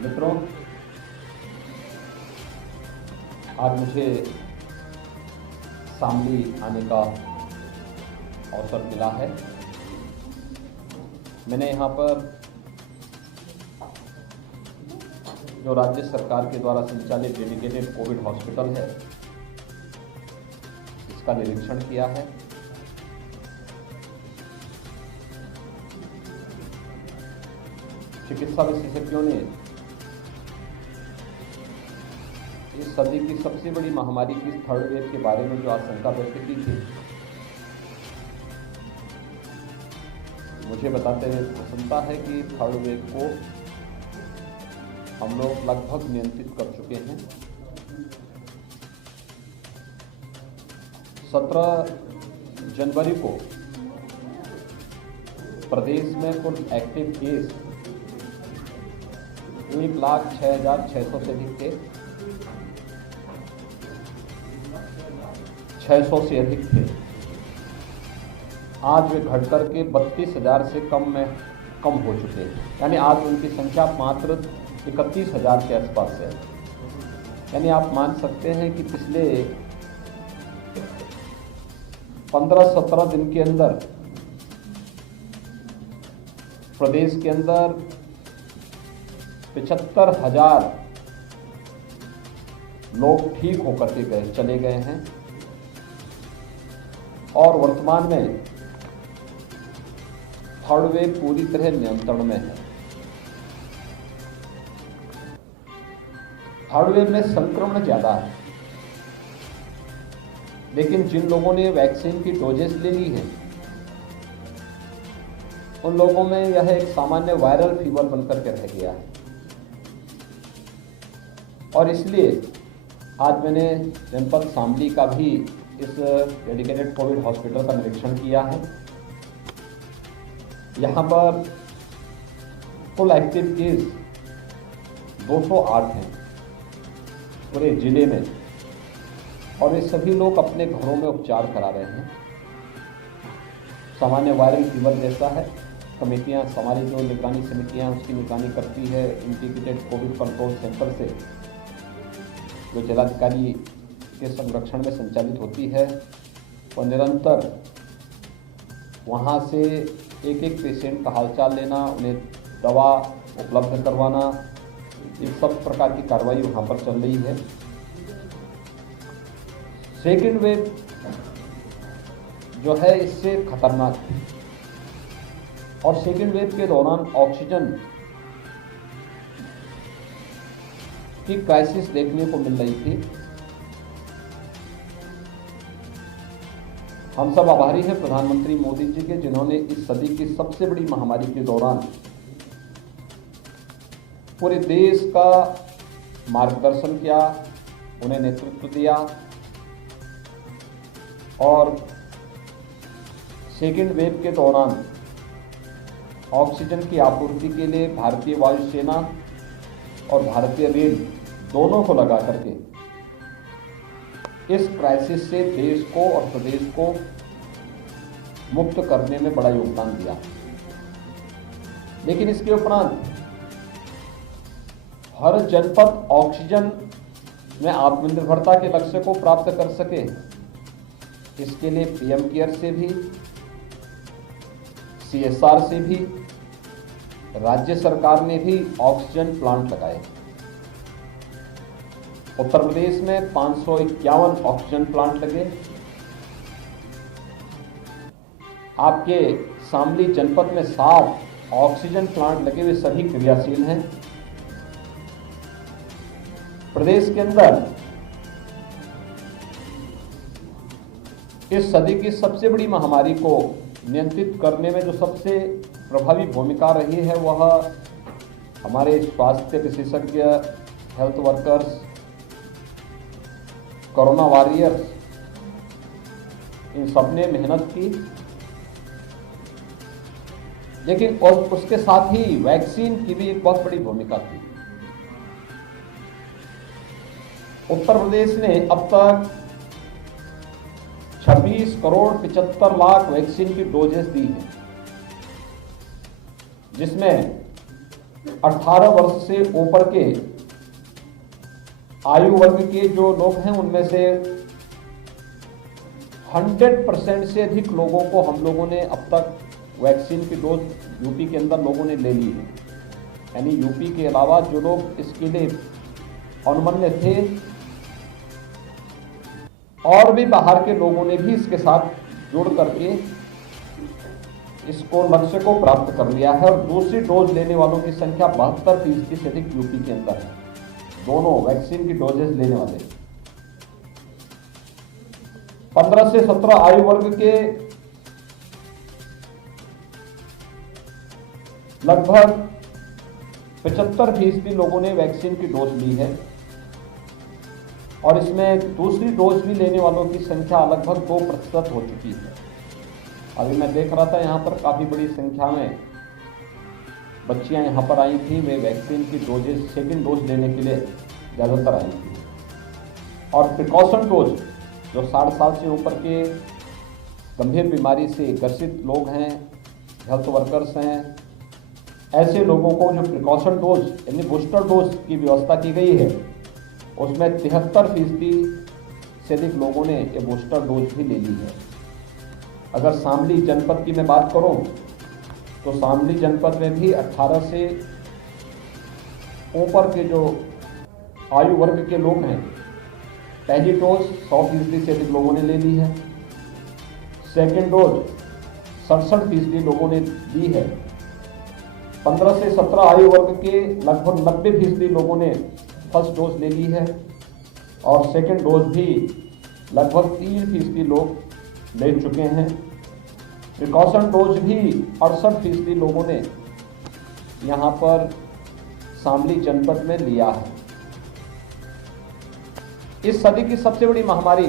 मित्रों, आज मुझे शामली आने का अवसर मिला है। मैंने यहाँ पर जो राज्य सरकार के द्वारा संचालित डेडिकेटेड कोविड हॉस्पिटल है, इसका निरीक्षण किया है। चिकित्सा विशेषज्ञों ने इस सदी की सबसे बड़ी महामारी की थर्ड वेव के बारे में जो आशंका व्यक्त की थी, मुझे बताते हुए प्रसन्नता है कि थर्ड वेव को हम लोग लगभग नियंत्रित कर चुके हैं। 17 जनवरी को प्रदेश में कुल एक्टिव केस 1,06,600 से अधिक थे। 600 से अधिक थे। आज वे घटकर के 32,000 से कम हो चुके हैं। यानी आज उनकी संख्या मात्र 31,000 के आसपास है। यानी आप मान सकते हैं कि पिछले 15-17 दिन के अंदर प्रदेश के अंदर 75,000 लोग ठीक होकर के चले गए हैं और वर्तमान में थर्ड वेव पूरी तरह नियंत्रण में है। थर्ड वेव में संक्रमण ज्यादा है, लेकिन जिन लोगों ने वैक्सीन की डोजेस ले ली है, उन लोगों में यह एक सामान्य वायरल फीवर बनकर के रह गया है। और इसलिए आज मैंने जनपद शामली का भी इस डेडिकेटेड कोविड हॉस्पिटल का निरीक्षण किया है। यहाँ पर कुल एक्टिव केस 208 हैं पूरे जिले में, और ये सभी लोग अपने घरों में उपचार करा रहे हैं। सामान्य वायरल फीवर जैसा है। कमेटियाँ, हमारी जो निगरानी समितियाँ उसकी निगरानी करती है इंटीग्रेटेड कोविड कंट्रोल सेंटर से, जो जिलाधिकारी के संरक्षण में संचालित होती है, और निरंतर वहाँ से एक पेशेंट का हालचाल लेना, उन्हें दवा उपलब्ध करवाना, ये सब प्रकार की कार्रवाई वहाँ पर चल रही है। सेकेंड वेव जो है इससे खतरनाक है, और सेकेंड वेव के दौरान ऑक्सीजन की क्राइसिस देखने को मिल रही थी। हम सब आभारी हैं प्रधानमंत्री मोदी जी के, जिन्होंने इस सदी की सबसे बड़ी महामारी के दौरान पूरे देश का मार्गदर्शन किया, उन्हें नेतृत्व दिया, और सेकेंड वेव के दौरान ऑक्सीजन की आपूर्ति के लिए भारतीय वायुसेना और भारतीय रेल दोनों को लगा करके इस क्राइसिस से देश को और प्रदेश को मुक्त करने में बड़ा योगदान दिया। लेकिन इसके उपरांत हर जनपद ऑक्सीजन में आत्मनिर्भरता के लक्ष्य को प्राप्त कर सके, इसके लिए पीएम केयर से भी, CSR से भी, राज्य सरकार ने भी ऑक्सीजन प्लांट लगाए। उत्तर प्रदेश में 551 ऑक्सीजन प्लांट लगे। आपके शामली जनपद में 7 ऑक्सीजन प्लांट लगे हुए, सभी क्रियाशील हैं। प्रदेश के अंदर इस सदी की सबसे बड़ी महामारी को नियंत्रित करने में जो सबसे प्रभावी भूमिका रही है, वह हमारे स्वास्थ्य विशेषज्ञ, हेल्थ वर्कर्स, कोरोना वॉरियर्स, इन सब ने मेहनत की। लेकिन और उसके साथ ही वैक्सीन की भी एक बहुत बड़ी भूमिका थी। उत्तर प्रदेश ने अब तक 26 करोड़ 75 लाख वैक्सीन की डोजेस दी हैं, जिसमें 18 वर्ष से ऊपर के आयु वर्ग के जो लोग हैं उनमें से 100% से अधिक लोगों को हम लोगों ने अब तक वैक्सीन की डोज यूपी के अंदर लोगों ने ले ली है। यानी यूपी के अलावा जो लोग इसके लिए अनुमन्य थे और भी बाहर के लोगों ने भी इसके साथ जुड़ करके इसको लक्ष्य को प्राप्त कर लिया है और दूसरी डोज लेने वालों की संख्या 72% से अधिक यूपी के अंदर है। दोनों वैक्सीन की डोजेस लेने वाले 15 से 17 आयु वर्ग के लगभग 75% लोगों ने वैक्सीन की डोज ली है और इसमें दूसरी डोज भी लेने वालों की संख्या लगभग 2% हो चुकी है। अभी मैं देख रहा था यहाँ पर काफ़ी बड़ी संख्या में बच्चियाँ यहाँ पर आई थी। वे वैक्सीन की डोजेज सेकेंड डोज लेने के लिए ज़्यादातर आई थी और प्रिकॉशन डोज जो 60 साल से ऊपर के गंभीर बीमारी से ग्रसित लोग हैं, हेल्थ वर्कर्स हैं, ऐसे लोगों को जो प्रिकॉशन डोज यानी बूस्टर डोज की व्यवस्था की गई है उसमें 73% से अधिक लोगों ने ये बूस्टर डोज भी ले ली है। अगर शामली जनपद की मैं बात करूं तो शामली जनपद में भी 18 से ऊपर के जो आयु वर्ग के लोग हैं पहली डोज 100% से अधिक लोगों ने ले ली है। सेकेंड डोज 67% लोगों ने ली है। 15 से 17 आयु वर्ग के लगभग 90% लोगों ने फर्स्ट डोज ले ली है और सेकेंड डोज भी लगभग 3% लोग ले चुके हैं। प्रिकॉशन डोज भी 68% लोगों ने यहाँ पर शामली जनपद में लिया है। इस सदी की सबसे बड़ी महामारी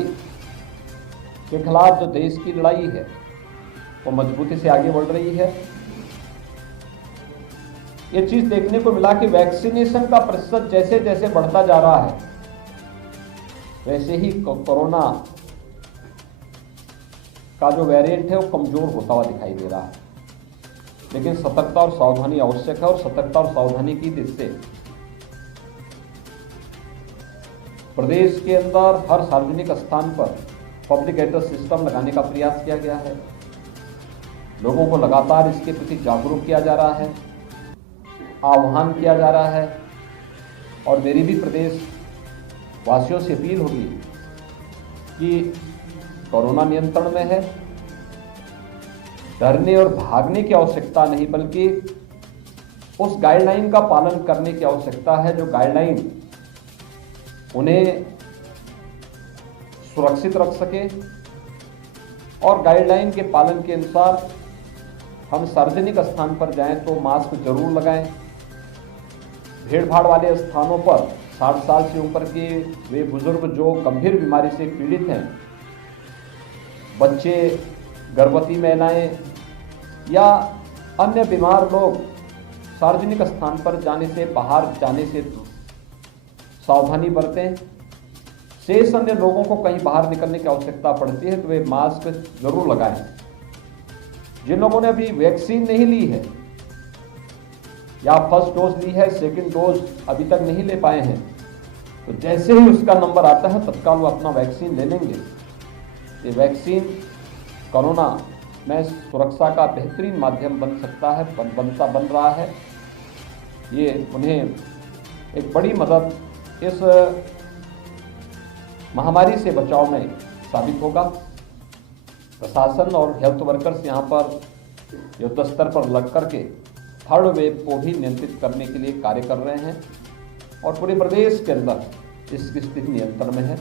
के खिलाफ जो देश की लड़ाई है वो मजबूती से आगे बढ़ रही है। ये चीज देखने को मिला कि वैक्सीनेशन का प्रतिशत जैसे जैसे बढ़ता जा रहा है वैसे ही कोरोना का जो वेरिएंट है वो कमजोर होता हुआ दिखाई दे रहा है। लेकिन सतर्कता और सावधानी आवश्यक है और सतर्कता और सावधानी की जिससे प्रदेश के अंदर हर सार्वजनिक स्थान पर पब्लिक एड्रेस सिस्टम लगाने का प्रयास किया गया है। लोगों को लगातार इसके प्रति जागरूक किया जा रहा है, आह्वान किया जा रहा है और मेरी भी प्रदेश वासियों से अपील होगी कि कोरोना नियंत्रण में है, डरने और भागने की आवश्यकता नहीं बल्कि उस गाइडलाइन का पालन करने की आवश्यकता है जो गाइडलाइन उन्हें सुरक्षित रख सके और गाइडलाइन के पालन के अनुसार हम सार्वजनिक स्थान पर जाएं तो मास्क जरूर लगाएं। भीड़ भाड़ वाले स्थानों पर 60 साल से ऊपर के वे बुजुर्ग जो गंभीर बीमारी से पीड़ित हैं, बच्चे, गर्भवती महिलाएं या अन्य बीमार लोग सार्वजनिक स्थान पर जाने से, बाहर जाने से सावधानी बरतें। शेष अन्य लोगों को कहीं बाहर निकलने की आवश्यकता पड़ती है तो वे मास्क जरूर लगाएं। जिन लोगों ने अभी वैक्सीन नहीं ली है या फर्स्ट डोज ली है, सेकंड डोज अभी तक नहीं ले पाए हैं, तो जैसे ही उसका नंबर आता है तत्काल वो अपना वैक्सीन ले लेंगे। ये वैक्सीन कोरोना में सुरक्षा का बेहतरीन माध्यम बन सकता है, बन रहा है। ये उन्हें एक बड़ी मदद इस महामारी से बचाव में साबित होगा। प्रशासन और हेल्थ वर्कर्स यहाँ पर युद्ध स्तर पर लग करके थर्ड वेव को भी नियंत्रित करने के लिए कार्य कर रहे हैं और पूरे प्रदेश के अंदर इसकी स्थिति नियंत्रण में है।